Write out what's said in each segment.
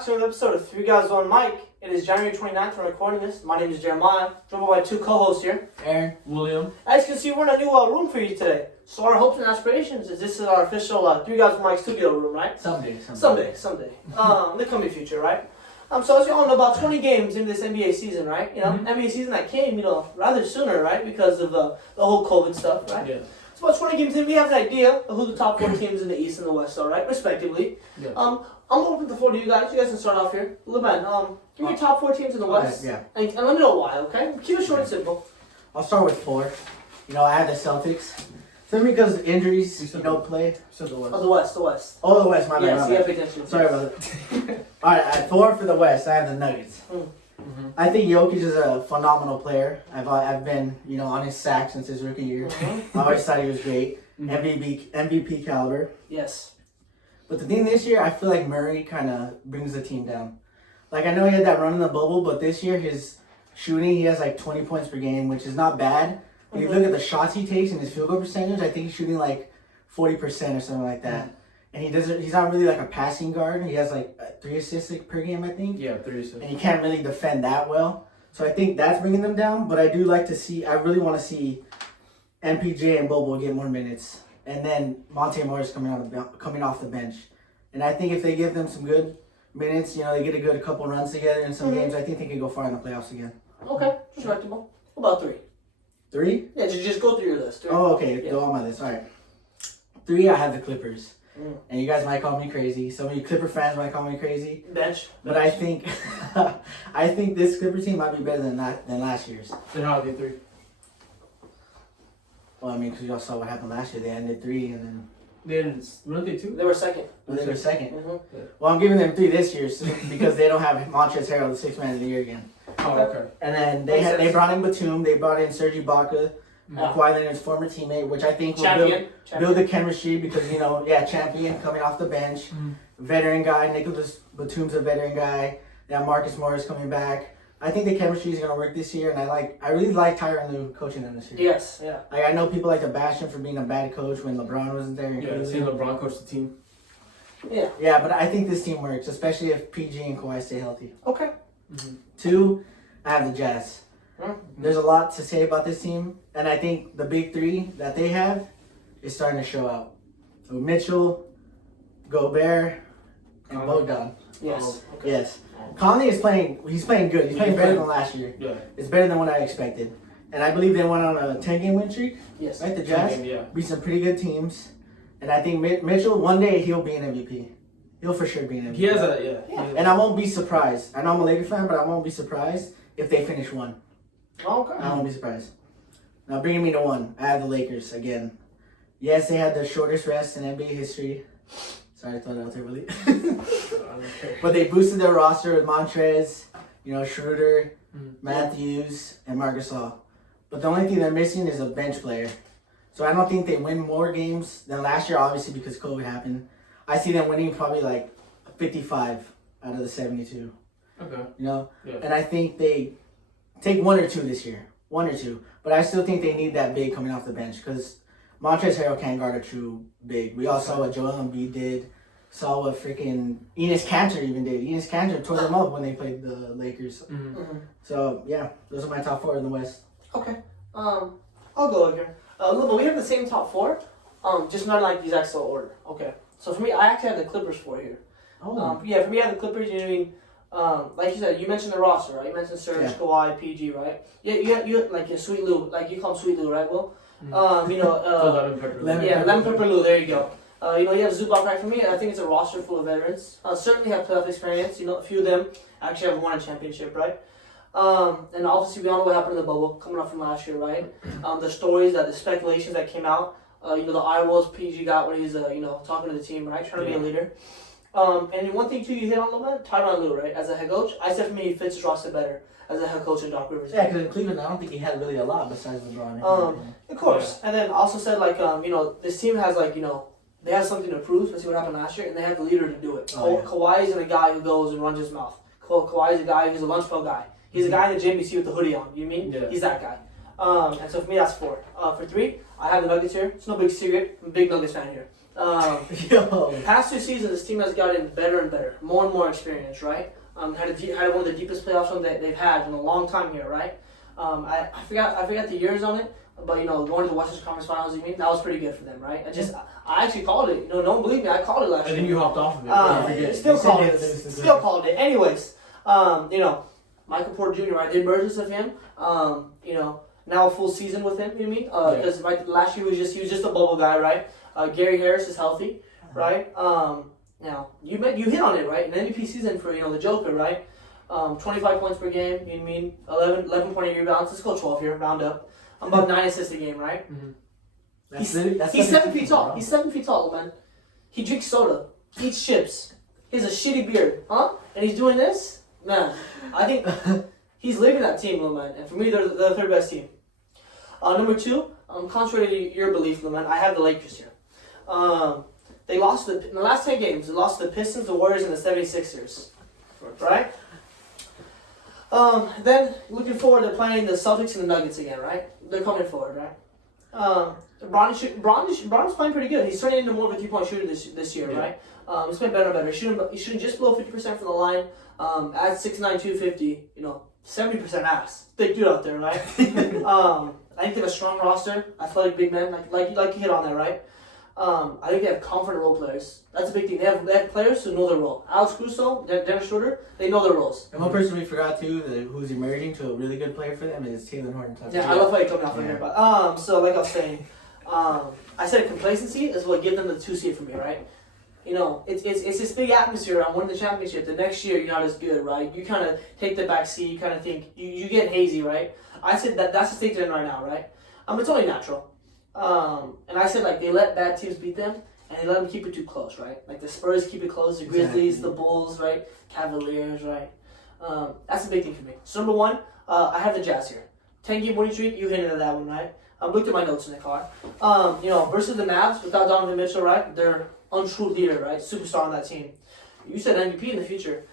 back to another episode of 3Guys1Mic. It is January 29th. We're recording this. My name is Jeremiah, joined by two co-hosts here. Aaron. William. As you can see, we're in a new room for you today. So our hopes and aspirations is this is our official 3Guys1Mic studio room, right? Someday. In the coming future, right? So as you all know, about 20 games into this NBA season, right? You know, NBA season that came, rather sooner, right? Because of the whole COVID stuff, right? Yeah. So about 20 games in, we have an idea of who the top 4 teams in the East and the West are, right? Respectively. Yeah. I'm going to open the floor to you guys. You guys can start off here. Levan, give me your top 4 teams in the West. Yeah. And let me know why, okay? Keep it short and simple. I'll start with 4. I had the Celtics. Simply because injuries, play. So the West. Oh, the West. Oh, the West, my bad. Yes, my you bad. have to pay attention. Sorry about it. Alright, at 4 for the West, I have the Nuggets. I think Jokic is a phenomenal player. I've been, on his sack since his rookie year. I always thought he was great. MVP caliber. Yes. But the thing this year, I feel like Murray kind of brings the team down. Like, I know he had that run in the bubble, but this year his shooting, he has like 20 points per game, which is not bad. When you look at the shots he takes and his field goal percentage, I think he's shooting like 40% or something like that. And he's not really like a passing guard. He has like 3 assists per game, I think. Yeah, 3 assists. And he can't really defend that well. So I think that's bringing them down. But I do like to see, I really want to see MPJ and Bobo get more minutes. And then Monte Morris coming off the bench. And I think if they give them some good minutes, they get a couple runs together in some games, I think they can go far in the playoffs again. Okay, respectable. What about 3? 3? Yeah, just go through your list. 3. Oh, okay. Yeah. Go on my list. All right. 3, I have the Clippers. And you guys might call me crazy. Some of you Clipper fans might call me crazy. Bench. But I think I think this Clipper team might be better than last year's. Then how are they 3? Well, because y'all saw what happened last year. They ended 3 and then... Weren't they 2? They were second. They were second. Mm-hmm. Well, I'm giving them 3 this year because they don't have Montrezl Harrell, the 6th man of the year again. Oh, okay. And then they brought in Batum. They brought in Serge Ibaka, Kawhi Leonard's former teamate, which I think will build the chemistry because, champion coming off the bench, veteran guy. Nicholas Batum's a veteran guy. They have Marcus Morris coming back. I think the chemistry is going to work this year, and I really like Tyronn Lue coaching them this year. Yes, yeah. I know people like to bash him for being a bad coach when LeBron wasn't there. Yeah, seeing LeBron coach the team. Yeah. Yeah, but I think this team works, especially if PG and Kawhi stay healthy. Okay. 2, I have the Jazz. There's a lot to say about this team, and I think the big 3 that they have is starting to show out. So Mitchell, Gobert, and Bogdan. Yes. Okay. Yes. Conley is playing. He's playing good. He's playing better than last year. Yeah. It's better than what I expected, and I believe they went on a 10-game win streak. Yes. Right, the Jazz. 10-game, yeah. Beat some pretty good teams, and I think Mitchell one day he'll be an MVP. He'll for sure be an MVP. He has a And I won't be surprised. I know I'm a Lakers fan, but I won't be surprised if they finish 1. Okay. I won't be surprised. Now bringing me to 1, I have the Lakers again. Yes, they had the shortest rest in NBA history. Sorry, I thought that was really. But they boosted their roster with Montrez, Schroeder, Matthews, and Marc Gasol. But the only thing they're missing is a bench player. So I don't think they win more games than last year, obviously because COVID happened. I see them winning probably like 55 out of the 72. Okay. Yeah. And I think they take 1 or 2 this year. 1 or 2. But I still think they need that big coming off the bench because Montrezl Harrell can't guard a true big. We all saw what Joel Embiid did. Saw what freaking Enes Kanter even did. Enes Kanter tore them up when they played the Lakers. So, yeah, those are my top 4 in the West. Okay. I'll go over here. Look, we have the same top 4, just not like the exact same order. Okay. So for me, I actually have the Clippers 4 here. Oh. For me, I have the Clippers. Like you said, you mentioned the roster, right? You mentioned Serge, Kawhi, PG, right? Yeah, you like your Sweet Lou, like you call him Sweet Lou, right? Will, Lemon pepper. Lemon Pepper Lou. There you go. You have Zubac, right? For me, I think it's a roster full of veterans. Certainly have playoff experience. A few of them actually have won a championship, right? And obviously we all know what happened in the bubble coming up from last year, right? The stories the speculations that came out. The eye rolls PG got when he's talking to the team, right? Trying to be a leader. And one thing too you hit on a little bit, Tyronn Lue, right? As a head coach, I said for me he fits his roster better as a head coach in Doc Rivers. Yeah, because in Cleveland, I don't think he had really a lot besides LeBron. Of course. And then also said this team has they have something to prove, especially what happened last year, and they have the leader to do it. Kawhi isn't a guy who goes and runs his mouth. Kawhi is a guy who's a lunch pail guy. He's a guy in the gym you see with the hoodie on. You mean? Yeah. He's that guy. And so for me, that's 4. For 3, I have the Nuggets here. It's no big secret. I'm a big Nuggets fan here. Past 2 seasons, this team has gotten better and better, more and more experience, right? Had one of the deepest playoffs run that they've had in a long time here, right? I forgot the years on it, but going to the Western Conference Finals, that was pretty good for them, right? I actually called it. No one believed me. I called it last year. And then you hopped off of it. Still called it. Anyways, Michael Porter Jr., right? The emergence of him, now a full season with him, because last year he was just a bubble guy, right? Gary Harris is healthy, right? Now you hit on it, right? An MVP season for the Joker, right? 25 points per game. 11.8 rebounds. Let's go 12 here, round up. I'm about 9 assists a game, right? Mm-hmm. He's 7 feet tall. He's 7 feet tall, man. He drinks soda, eats chips. He has a shitty beard, huh? And he's doing this, man. I think he's leading that team, little man. And for me, they're the third best team. Number 2, contrary to your belief, little man, I have the Lakers here. They lost in the last 10 games. They lost to the Pistons, the Warriors, and the 76ers, right? Then looking forward, they're playing the Celtics and the Nuggets again, right? They're coming forward, right? Bronny's playing pretty good. He's turning into more of a 3-point shooter this year, right? He's playing better and better. He's shooting just below 50% from the line. At 6'9", 250, 70% ass. Thick dude out there, right? I think they have a strong roster. Athletic big men, like you hit on that, right? I think they have confident role players. That's a big thing. They have players who know their role. Alex Caruso, Dennis Schroeder, they know their roles. And one person we forgot too, who's emerging to a really good player for them, is Taylor Horton Tucker. Yeah, I love how you coming out from here. But so like I was saying, I said complacency is what gives them the 2 seed for me, right? It's this big atmosphere. I'm winning the championship. The next year, you're not as good, right? You kind of take the back seat. You kind of think you get hazy, right? I said that's the state they're in right now, right? It's only natural. And I said they let bad teams beat them, and they let them keep it too close, right? Like the Spurs keep it close, the Grizzlies, the Bulls, right? Cavaliers, right? That's a big thing for me. So number 1, I have the Jazz here. 10-game winning streak. You hinted at that one, right? Looked at my notes in the car. Versus the Mavs without Donovan Mitchell, right? They're untrue leader, right? Superstar on that team. You said MVP in the future.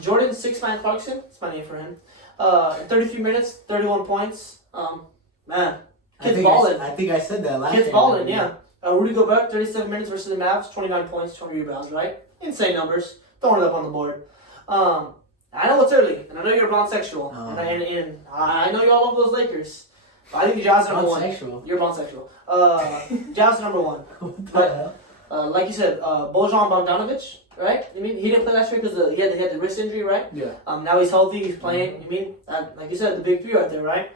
Jordan 6'9" Clarkson. That's my name for him. 33 minutes, 31 points. Man. Kid's balling. I think I said that last time. Kid's balling, yeah. Rudy Gobert, 37 minutes versus the Mavs, 29 points, 20 rebounds, right? Insane numbers. Throwing it up on the board. I know it's early, and I know you're a Brownsexual, and I know you all love those Lakers. But I think the Jazz are number 1. You're Brownsexual. Jazz are number 1. But like you said, Bojan Bogdanovic, right? He didn't play last year because he had the wrist injury, right? Yeah. Now he's healthy. He's playing. Like you said, the big 3 right there, right?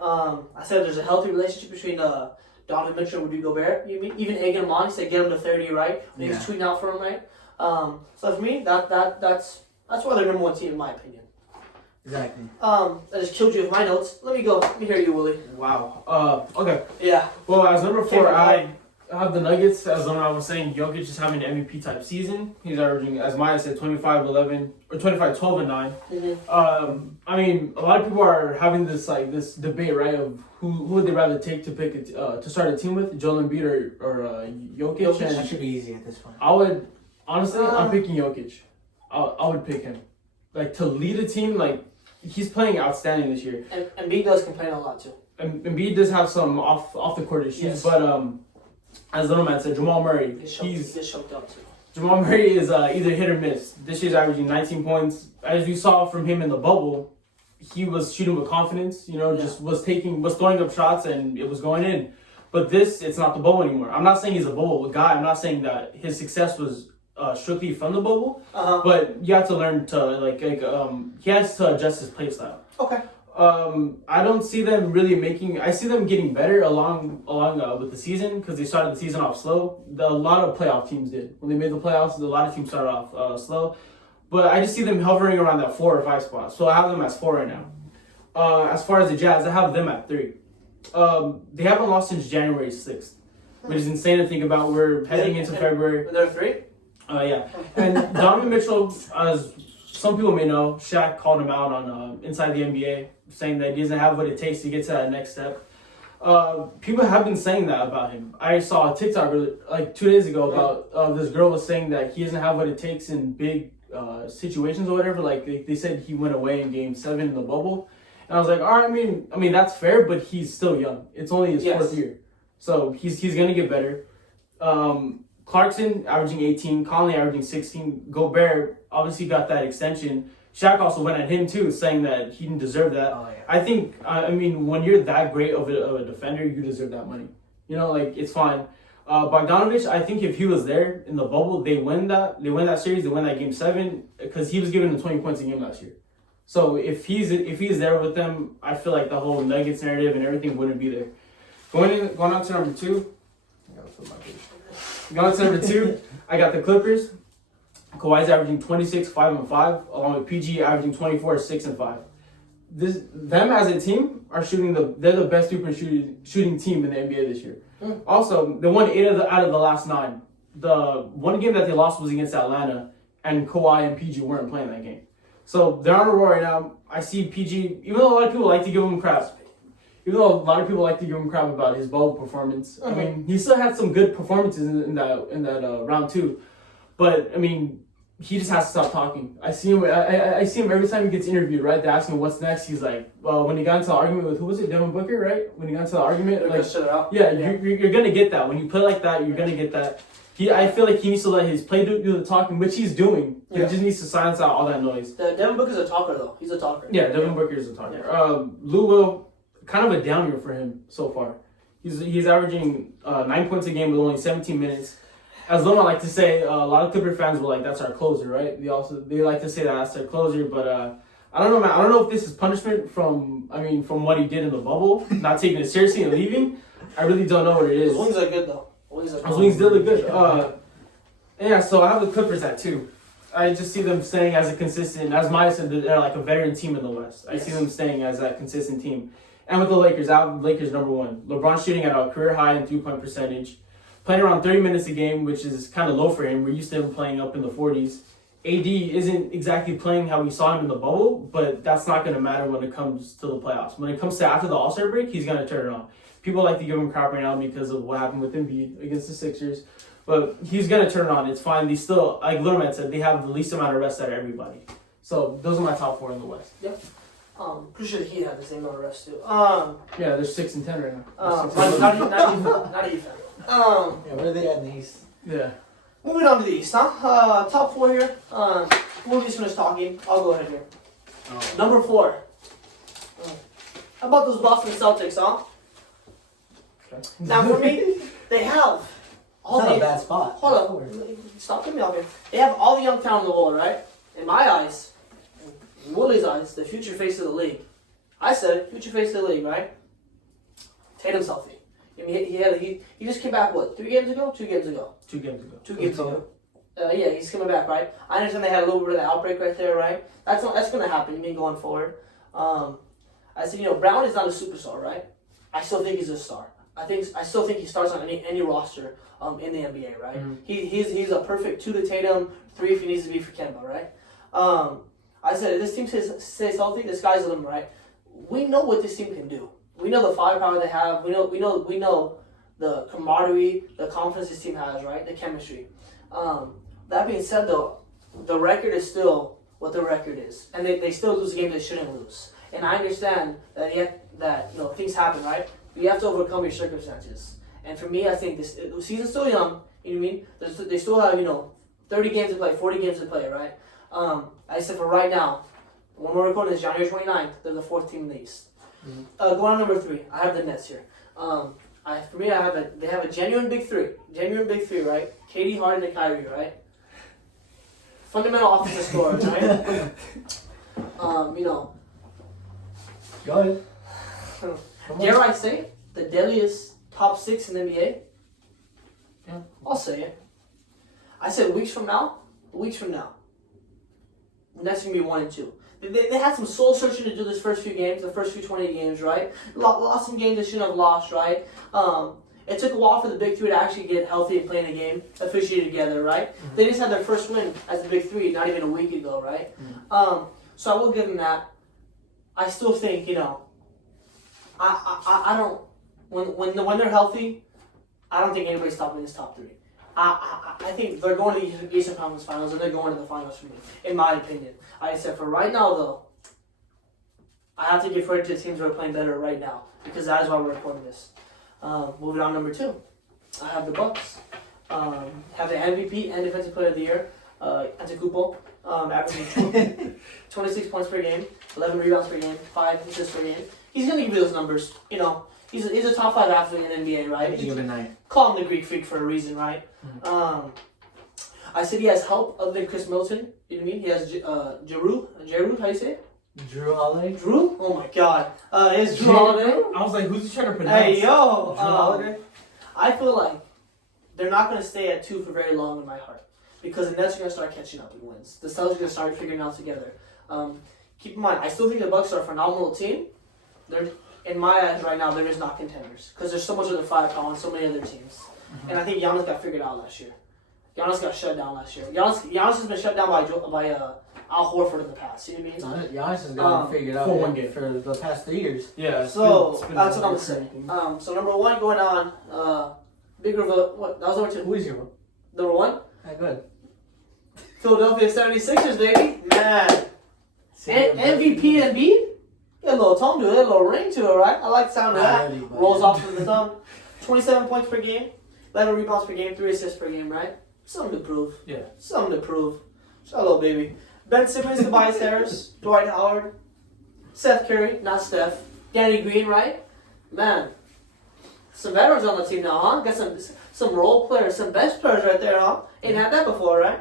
I said there's a healthy relationship between Donovan Mitchell and Rudy Gobert. Even Egan Amon, he said get him to 30, right? When he was tweeting out for him, right? So for me, that's why they're number 1 team in my opinion. Exactly. I just killed you with my notes. Let me go. Let me hear you, Willie. Wow. Okay. Yeah. Well, as number 4, I have the Nuggets. As I was saying, Jokic is having an MVP type season. He's averaging, as Maya said, 25, 11, or 25, 12, and 9. Mm-hmm. A lot of people are having this debate, right, of who would they rather take to pick to start a team with, Joel Embiid or Jokic. That should be easy at this point. I would honestly, I'm picking Jokic. I would pick him, to lead a team. He's playing outstanding this year. And Embiid does complain a lot too. And Embiid does have some off the court issues, yes. But as Little Man said, Jamal Murray, he's choked up too. Jamal Murray is either hit or miss. This year's averaging 19 points. As you saw from him in the bubble, he was shooting with confidence. Just was throwing up shots and it was going in. But it's not the bubble anymore. I'm not saying he's a bubble guy. I'm not saying that his success was strictly from the bubble. But you have to learn to he has to adjust his play style. Okay. I don't see them really I see them getting better along with the season because they started the season off slow. A lot of playoff teams did. When they made the playoffs, a lot of teams started off slow. But I just see them hovering around that 4 or 5 spot. So I have them as 4 right now. As far as the Jazz, I have them at 3. They haven't lost since January 6th, which is insane to think about. We're heading into February. They're 3? Yeah. And Donovan Mitchell, as some people may know, Shaq called him out on Inside the NBA, saying that he doesn't have what it takes to get to that next step. People have been saying that about him. I saw a TikTok 2 days ago about this girl was saying that he doesn't have what it takes in big situations or whatever. They said he went away in Game 7 in the bubble. And I was like, all right, I mean that's fair, but he's still young. It's only his 4th year. So he's going to get better. Clarkson averaging 18, Conley averaging 16. Gobert obviously got that extension. Shaq also went at him too, saying that he didn't deserve that. Oh, yeah. I think, I mean, when you're that great of a defender, you deserve that money. You know, like, it's fine. Bogdanovich, I think if he was there in the bubble, they win that series, they win that game 7, because he was giving them 20 points a game last year. So if he's there with them, I feel like the whole Nuggets narrative and everything wouldn't be there. Going on to number 2. Going on to number 2, I got the Clippers. Kawhi's averaging 26, 5-5, along with PG averaging 24, 6-5. Them as a team are they're the best shooting team in the NBA this year. Also, they won 8 out of the last 9. The one game that they lost was against Atlanta, and Kawhi and PG weren't playing that game. So they're on a roll right now. I see PG, even though a lot of people like to give him crap, about his bubble performance. I mean, he still had some good performances in that round 2, but I mean, he just has to stop talking. I see him every time he gets interviewed, right? They ask him what's next. He's like, well, when he got into the argument with, who was it, Devin Booker, right? When he got into the argument, like, yeah, you're gonna get that. When you play like that, you're gonna get that. I feel like he needs to let his play do the talking, which he's doing. Yeah. He just needs to silence out all that noise. Devin Booker's a talker, though. He's a talker. Yeah, Devin Booker is a talker. Yeah. Lou Will, kind of a down year for him so far. He's averaging 9 points a game with only 17 minutes. As Lona like to say, a lot of Clipper fans were like, that's our closer, right? They like to say that's their closer, but I don't know, man. I don't know if this is punishment from what he did in the bubble, not taking it seriously and leaving. I really don't know what it is. His wings are good, though. His wings did look good. Yeah, so I have the Clippers at 2. I just see them staying as a consistent, as Maya said, they're like a veteran team in the West. I see them staying as that consistent team. And with the Lakers, I have Lakers number 1. LeBron shooting at a career high in 3-point percentage. Playing around 30 minutes a game, which is kind of low for him. We're used to him playing up in the 40s. AD isn't exactly playing how we saw him in the bubble, but that's not going to matter when it comes to the playoffs. When it comes to after the All-Star break, he's going to turn it on. People like to give him crap right now because of what happened with Embiid against the Sixers, but he's going to turn it on. It's fine. They still, like Little Man said, they have the least amount of rest out of everybody. So those are my top 4 in the West. Yep. Pretty sure the Heat have the same amount of rest too. Yeah, they're 6-10 right now. Not even. Yeah, where are they at in the East? Yeah. Moving on to the East, huh? Top 4 here. We'll just finish talking. I'll go ahead here. Number 4. How about those Boston Celtics, huh? Okay. Now for me, they have all It's not the a bad spot. Hold up. Stop getting me off here. They have all the young talent in the world, right? In my eyes, in Willie's eyes, the future face of the league. I said it, future face of the league, right? Tatum's healthy. I mean, he just came back, what, 3 games ago? 2 games ago? 2 games ago. 2 games ago. Yeah, he's coming back, right? I understand they had a little bit of the outbreak right there, right? That's going to happen, going forward. I said, Brown is not a superstar, right? I still think he's a star. I still think he starts on any roster in the NBA, right? Mm-hmm. He's a perfect 2 to Tatum, 3 if he needs to be for Kemba, right? I said, if this team stays healthy, the sky's the limit, right? We know what this team can do. We know the firepower they have. We know the camaraderie, the confidence this team has, right? The chemistry. That being said, though, the record is still what the record is, and they still lose games they shouldn't lose. And I understand that things happen, right? You have to overcome your circumstances. And for me, I think the season's still young. You know what I mean? They still have 30 games to play, 40 games to play, right? I said for right now, when we're recording this, January 29th, they're the 4th team in the East. Mm-hmm. Going on number 3, I have the Nets here. For me, they have a genuine big three, right? KD, Harden, and Kyrie, right? Fundamental offensive scorers, right? Go ahead. Dare I say it? The deadliest top 6 in the NBA? Yeah. I'll say it. I said weeks from now, Nets going to be 1 and 2. They had some soul searching to do this first few games, the first few 20 games, right? Lost some games they shouldn't have lost, right? It took a while for the big three to actually get healthy and play in a game, officiate together, right? Mm-hmm. They just had their first win as the big three not even a week ago, right? Mm-hmm. So I will give them that. I still think, I don't, when they're healthy, I don't think anybody's stopping this top 3. I think they're going to the Eastern Conference Finals and they're going to the finals for me, in my opinion. I said for right now, though, I have to give credit to the teams who are playing better right now because that is why we're recording this. Moving on, number 2, I have the Bucks. have the MVP and Defensive Player of the Year, Antetokounmpo, averaging 26 points per game, 11 rebounds per game, 5 assists per game. He's gonna give you those numbers. You know, he's a top 5 athlete in the NBA, right? Give it a 9. Call him the Greek Freak for a reason, right? I said he has help other than Chris Middleton. You know what I mean? He has Jeru, how you say it? Drew Holiday. Drew? Oh my God. It's Drew Holiday. I was like, who's he trying to pronounce? Hey, yo. Drew Holiday? I feel like they're not going to stay at 2 for very long in my heart. Because the Nets are going to start catching up in wins. The Celtics are going to start figuring it out together. Keep in mind, I still think the Bucks are a phenomenal team. They're, in my eyes right now, they're just not contenders. Because there's so much other firepower on so many other teams. And I think Giannis got figured out last year. Giannis got shut down last year. Giannis has been shut down by Al Horford in the past. You know what I mean? Giannis has gotten figured out for one game for the past 3 years. Yeah. So that's what I'm gonna say. So number 1 going on. Bigger of a what? That was number 2. Who is your one? Number 1. Good. Philadelphia 76ers, baby. Man. MVP Embiid. Get a little tone to it, a little ring to it, right? I like the sound of that. Really, Rolls off of the tongue. 27 points per game, 11 rebounds per game, 3 assists per game, right? Something to prove. Yeah. Something to prove. Hello, baby. Ben Simmons, Tobias Harris, Dwight Howard, Seth Curry, not Steph, Danny Green, right? Man, some veterans on the team now, huh? Got some role players, some bench players right there, huh? Ain't had that before, right?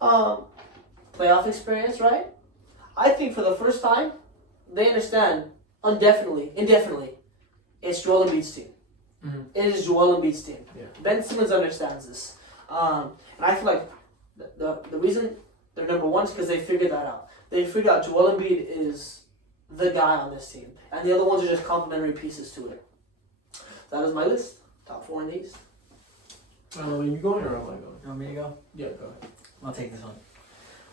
Playoff experience, right? I think for the first time, they understand indefinitely, it's Joel Embiid's team. It is Joel Embiid's team. Yeah. Ben Simmons understands this. And I feel like the reason they're number 1 is because they figured that out. They figured out Joel Embiid is the guy on this team. And the other ones are just complementary pieces to it. That is my list. Top 4 in the East. Are you going or am I going? You want me to go? Yeah, go ahead. I'll take this one.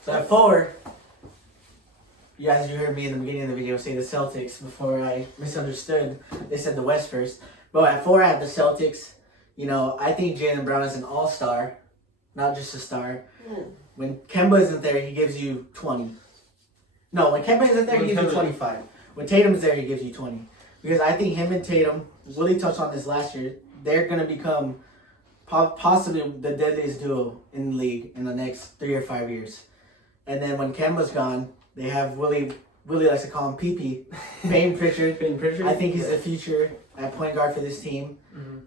So at 4, you guys, you heard me in the beginning of the video say the Celtics before I misunderstood. They said the West first. But at 4, I have the Celtics. You know, I think Jaylen Brown is an all-star, not just a star. When Kemba isn't there, he gives you 20. No, when Kemba isn't there, he gives you 25. When Tatum's there, he gives you 20. Because I think him and Tatum, Willie touched on this last year, they're going to become possibly the deadliest duo in the league in the next 3 or 5 years. And then when Kemba's gone, they have Willie likes to call him PP, Payne Pritchard. I think he's the future at point guard for this team.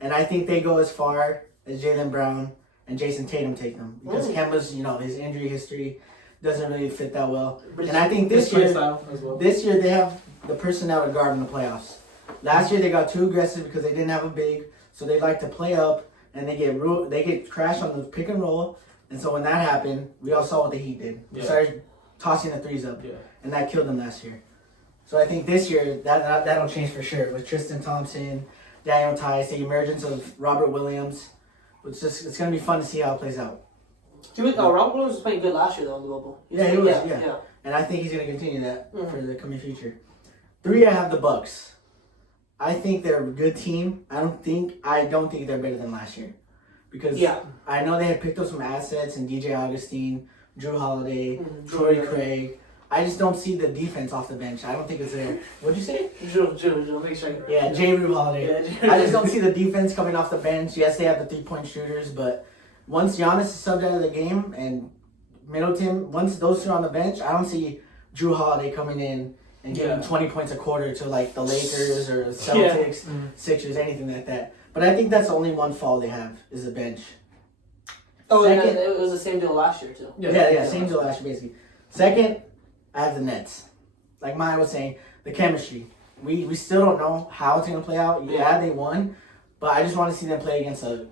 And I think they go as far as Jaylen Brown and Jason Tatum take them. Because Kemba's, you know, his injury history doesn't really fit that well. And I think this year they have the personnel to guard in the playoffs. Last year they got too aggressive because they didn't have a big, so they like to play up and they get crashed on the pick and roll. And so when that happened, we all saw what the Heat did. We started tossing the threes up, and that killed them last year. So I think this year that'll change for sure with Tristan Thompson, Daniel Tice, the emergence of Robert Williams. It's going to be fun to see how it plays out. Robert Williams was playing good last year though in the bubble. He was. And I think he's going to continue that for the coming future. 3, I have the Bucks. I think they're a good team. I don't think they're better than last year. Because I know they had picked up some assets in DJ Augustine, Drew Holiday, Troy Craig. I just don't see the defense off the bench. I don't think it's there. What'd you say? Drew. Yeah, Drew Holiday. Yeah, I just don't see the defense coming off the bench. Yes, they have the 3-point shooters, but once Giannis is subbed out of the game and Middleton, once those 2 are on the bench, I don't see Drew Holiday coming in and giving 20 points a quarter to like the Lakers or the Celtics, Sixers, anything like that. But I think that's the only one fall they have is the bench. Second, it was the same deal last year too. Yeah, same deal last year basically. Second, I have the Nets. Like Maya was saying, the chemistry. We still don't know how it's going to play out. Yeah, they won, but I just want to see them play against a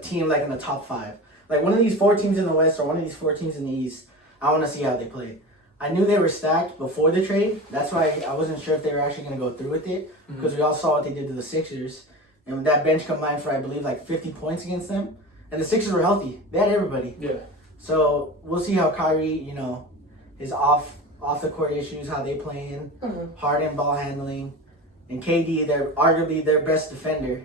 team like in the top 5. Like one of these 4 teams in the West or one of these 4 teams in the East, I want to see how they play. I knew they were stacked before the trade. That's why I wasn't sure if they were actually going to go through with it because we all saw what they did to the Sixers. And that bench combined for, I believe, like 50 points against them. And the Sixers were healthy. They had everybody. Yeah. So we'll see how Kyrie, his off the court issues, how they playing, Harden ball handling, and KD, they're arguably their best defender.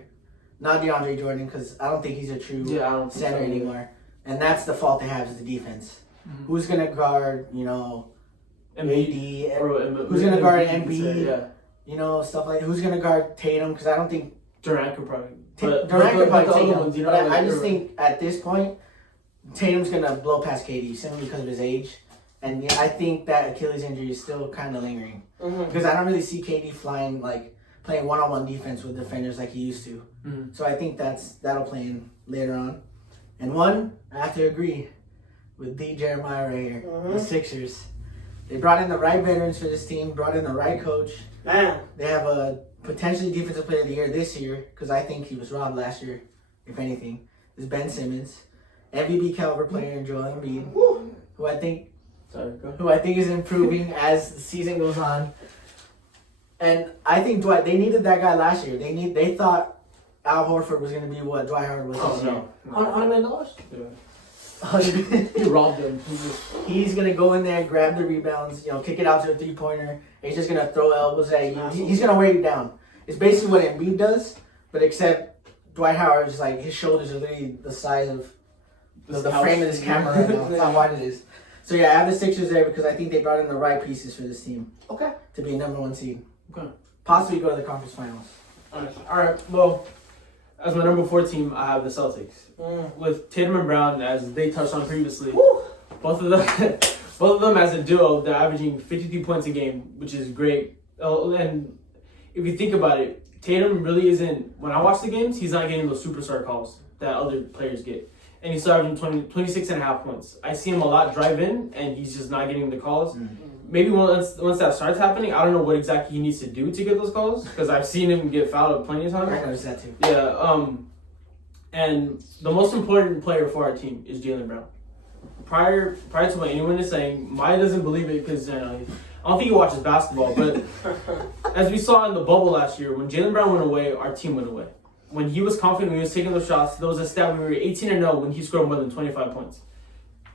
Not DeAndre Jordan because I don't think he's a true center anymore. And that's the fault they have is the defense. Who's gonna guard, AD? Who's gonna guard Embiid? Stuff like that. Who's gonna guard Tatum? Because I don't think Durant could probably But Durant could probably the take other him. ones, you know, But I like, just think at this point, Tatum's gonna blow past KD simply because of his age, and yeah, I think that Achilles injury is still kind of lingering because I don't really see KD playing one-on-one defense with defenders like he used to. Mhm. So I think that'll play in later on. And one, I have to agree with D. Jeremiah right here, the Sixers. They brought in the right veterans for this team, brought in the right coach. Man. They have a potentially defensive player of the year this year because I think he was robbed last year, if anything. Is Ben Simmons, MVP caliber player in Joel Embiid, who I think is improving as the season goes on. And I think they needed that guy last year. They thought Al Horford was going to be what Dwight Howard was this year. $100 million? Yeah. He robbed them. He's gonna go in there, grab the rebounds, kick it out to a 3-pointer. He's just gonna throw elbows at you. He's gonna wear you down. It's basically what Embiid does, but except Dwight Howard is like his shoulders are literally the size of the frame of this camera right now. That's how wide it is. So yeah, I have the Sixers there because I think they brought in the right pieces for this team. Okay. To be a number 1 seed. Okay. Possibly go to the conference finals. All right. Well, as my number 4 team, I have the Celtics. With Tatum and Brown, as they touched on previously, both of them as a duo, they're averaging 52 points a game, which is great. And if you think about it, Tatum really isn't. When I watch the games, he's not getting those superstar calls that other players get, and he's still averaging 26 and a half points. I see him a lot drive in, and he's just not getting the calls. Maybe once that starts happening, I don't know what exactly he needs to do to get those calls because I've seen him get fouled plenty of times. I noticed that too. Yeah. And the most important player for our team is Jaylen Brown. Prior to what anyone is saying, Maya doesn't believe it because I don't think he watches basketball. But as we saw in the bubble last year, when Jaylen Brown went away, our team went away. When he was confident, when he was taking those shots, there was a stat we were 18-0 when he scored more than 25 points.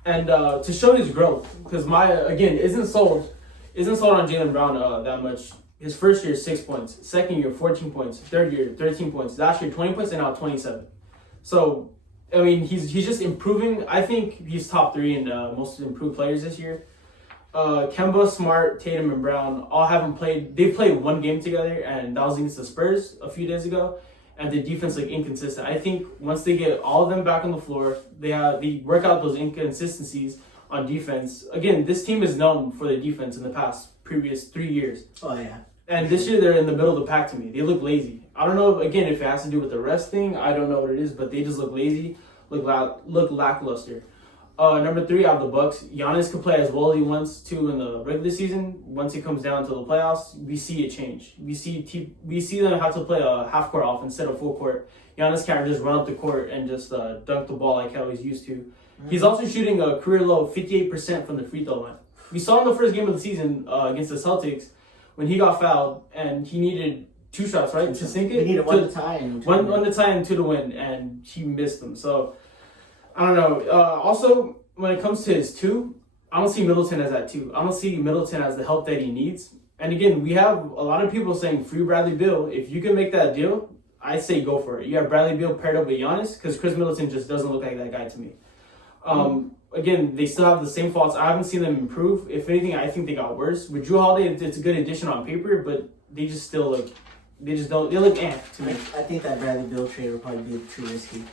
And to show his growth, because Maya again isn't sold on Jaylen Brown that much. His first year 6 points, second year 14 points, third year 13 points, last year 20 points, and now 27. So, I mean, he's just improving. I think he's top 3 in most improved players this year. Kemba, Smart, Tatum, and Brown all haven't played. They played 1 game together, and that was against the Spurs a few days ago. And the defense looked inconsistent. I think once they get all of them back on the floor, they work out those inconsistencies on defense. Again, this team is known for their defense in the previous 3 years. Oh yeah. And this year they're in the middle of the pack to me. They look lazy. I don't know, again, if it has to do with the rest thing. I don't know what it is, but they just look lazy, look lackluster. Number 3, I have the Bucks. Giannis can play as well as he wants to in the regular season. Once it comes down to the playoffs, we see it change. We see them have to play a half-court off instead of full court. Giannis can't just run up the court and just dunk the ball like how he's used to. He's also shooting a career-low 58% from the free throw line. We saw in the first game of the season against the Celtics when he got fouled and he needed 2 shots, right, to sink it. He needed 1 to tie and 1 to tie and 2 to win, and he missed them. So, I don't know. Also, when it comes to his 2, I don't see Middleton as that 2. I don't see Middleton as the help that he needs. And again, we have a lot of people saying free Bradley Beal. If you can make that deal, I say go for it. You have Bradley Beal paired up with Giannis because Chris Middleton just doesn't look like that guy to me. Again, they still have the same faults. I haven't seen them improve. If anything, I think they got worse. With Jrue Holiday, it's a good addition on paper, but they just still look. They look to me. I think that Bradley Beal trade would probably be too risky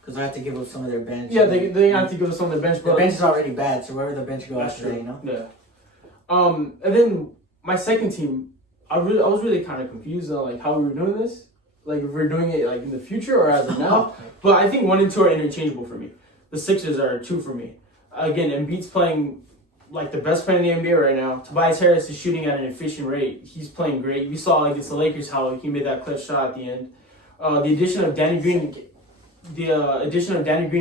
because they have to give up some of their bench. Yeah, they have to give up some of their bench. The bench is already bad, so wherever the bench goes, that's true. Yeah. And then my second team, I was really kind of confused on like how we were doing this, like if we're doing it like in the future or as of now. But I think 1 and 2 are interchangeable for me. The Sixers are 2 for me. Again, Embiid's playing like the best player in the NBA right now. Tobias Harris is shooting at an efficient rate. He's playing great. We saw against the Lakers how he made that clutch shot at the end. The addition of Danny Green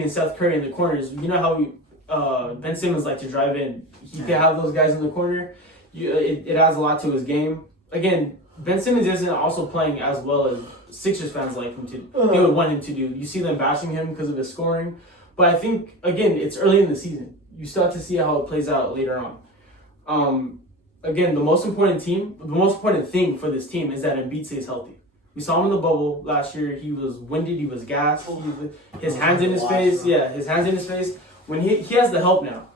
and Seth Curry in the corners. You know how Ben Simmons like to drive in. He can have those guys in the corner. It adds a lot to his game. Again, Ben Simmons isn't also playing as well as Sixers fans like him to. They would want him to do. You see them bashing him because of his scoring. But I think, again, it's early in the season. You still have to see how it plays out later on. Again, the most important thing for this team is that Embiid stays healthy. We saw him in the bubble last year. He was winded. He was gassed. His hands in his face. Yeah, his hands in his face. When he has the help now.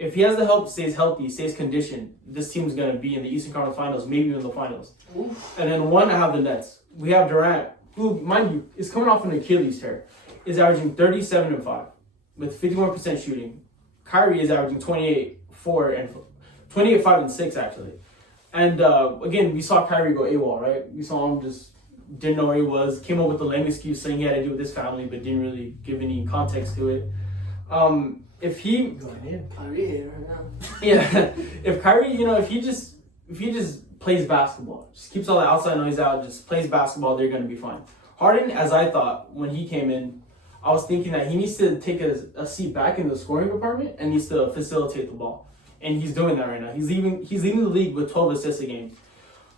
If he has the help, stays healthy, stays conditioned, this team's going to be in the Eastern Conference Finals, maybe in the finals. And then 1, I have the Nets. We have Durant, who, mind you, is coming off an Achilles tear, is averaging 37-5 with 51% shooting. Kyrie is averaging 28, 5, and 6 actually. And again, we saw Kyrie go AWOL, right? We saw him just didn't know where he was, came up with a lame excuse saying he had to do with his family, but didn't really give any context to it. If he, Kyrie hater right now. yeah, if Kyrie, if he just plays basketball, just keeps all the outside noise out, just plays basketball, they're gonna be fine. Harden, as I thought when he came in, I was thinking that he needs to take a seat back in the scoring department and needs to facilitate the ball, and he's doing that right now. He's leading the league with 12 assists a game.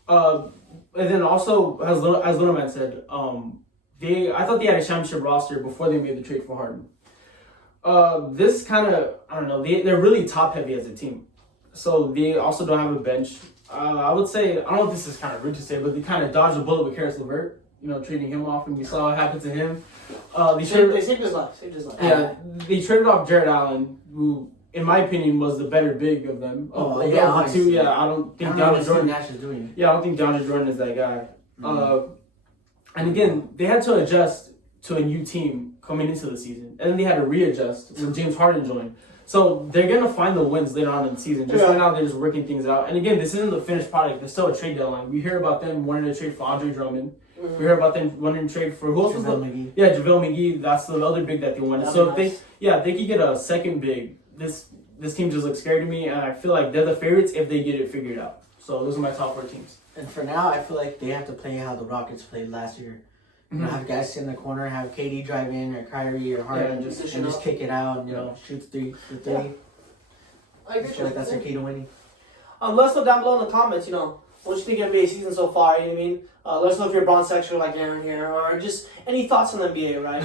And then also, as Little Man said, I thought they had a championship roster before they made the trade for Harden. This kind of, I don't know, they're really top heavy as a team. So they also don't have a bench. I would say, I don't know if this is kind of rude to say, but they kind of dodged a bullet with Karis LeVert, trading him off, and we saw what happened to him. They saved his life. Yeah, they traded off Jared Allen, who, in my opinion, was the better big of them. I don't think DeAndre Jordan. Nash is doing it. Yeah, I don't think DeAndre Jordan is that guy. Mm-hmm. And again, they had to adjust to a new team coming into the season, and then they had to readjust when James Harden joined. So they're gonna find the wins later on in the season. Right now, they're just working things out. And again, this isn't the finished product. There's still a trade deadline. We hear about them wanting to trade for Andre Drummond. Mm-hmm. We heard about them wanting to trade for who else was that? McGee. Yeah, JaVale McGee. That's the other big that they wanted. So if they could get a second big, this team just looks scary to me, and I feel like they're the favorites if they get it figured out. So those are my top 4 teams. And for now, I feel like they have to play how the Rockets played last year. Mm-hmm. Have guys sit in the corner, have KD drive in, or Kyrie, or Harden, and just kick it out, and shoot three. Yeah. I feel like that's their key to winning. Let us know down below in the comments, what you think of the NBA season so far, you know what I mean? Let us know if you're bronze-sexual like Aaron here, or just any thoughts on the NBA, right?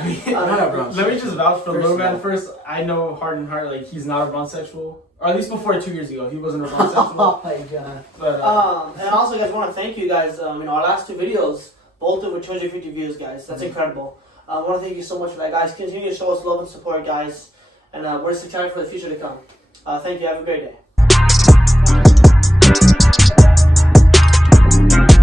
Let me just vouch for Little Man first. I know Harden Hart, he's not a bronze-sexual. Or at least before 2 years ago, he wasn't a bronze-sexual. Oh my god. But, and also, guys, want to thank you guys. Our last 2 videos, both with 250 views, guys. That's incredible. I want to thank you so much for that, guys. Continue to show us love and support, guys. And we're just excited for the future to come. Thank you. Have a great day.